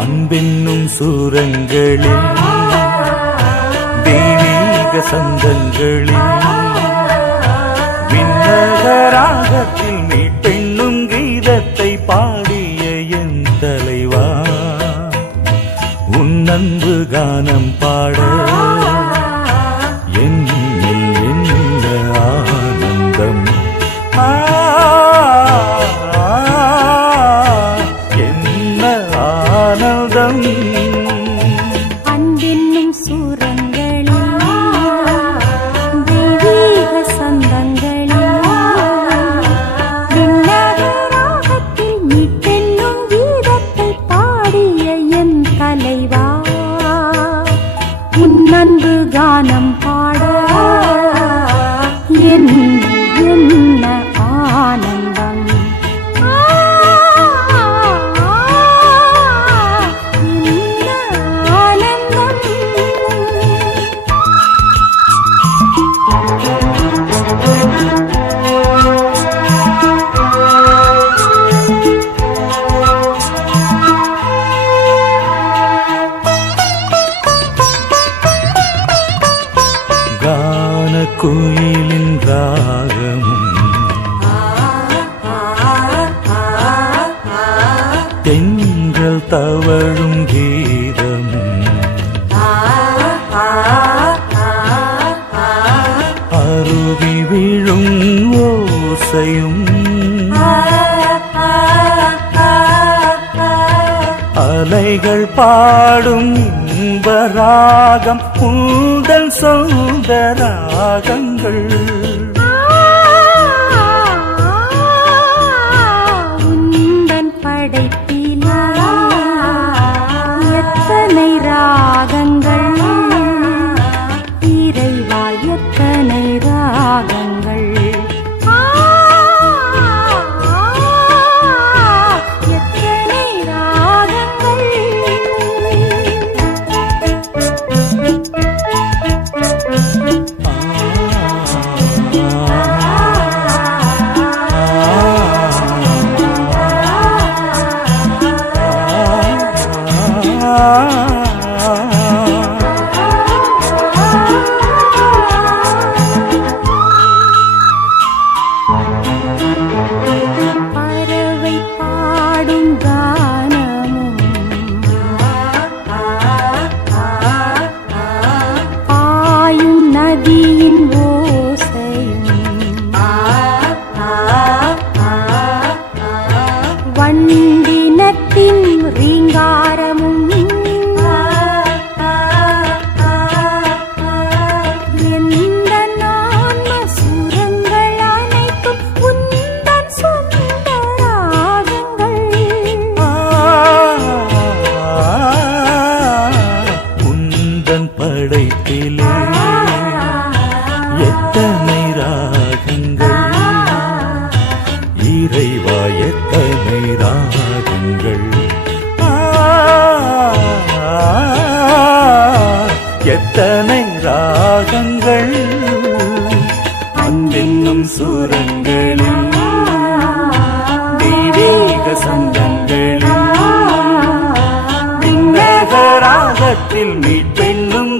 அன்பென்னும் சூரங்களில் தெய்வீக சந்தங்களில். விண்ணகராகத்தில் நீ பெண்ணும் கீதத்தை பாடிய என் தலைவா. உன் அன்பு கானம் பாட உன் அன்பு கானம் குயிலின் ராகமும் தென்றல் தவழும் கீதமும் அருவி விழும் ஓசையும். அலைகள் பாடும் இன்பராகம் ராகம். உந்தல் சொந்த ராகங்கள் உந்தன் படைப்பிலே எத்தனை ராகங்கள்? இறைவா எத்தனை ராகங்கள்? எத்தனை ராகங்கள் அன்பென்னும் சூரங்களில் தெய்வீக சந்தங்களில். விண்ணகராகத்தில் நீ பெண்ணும்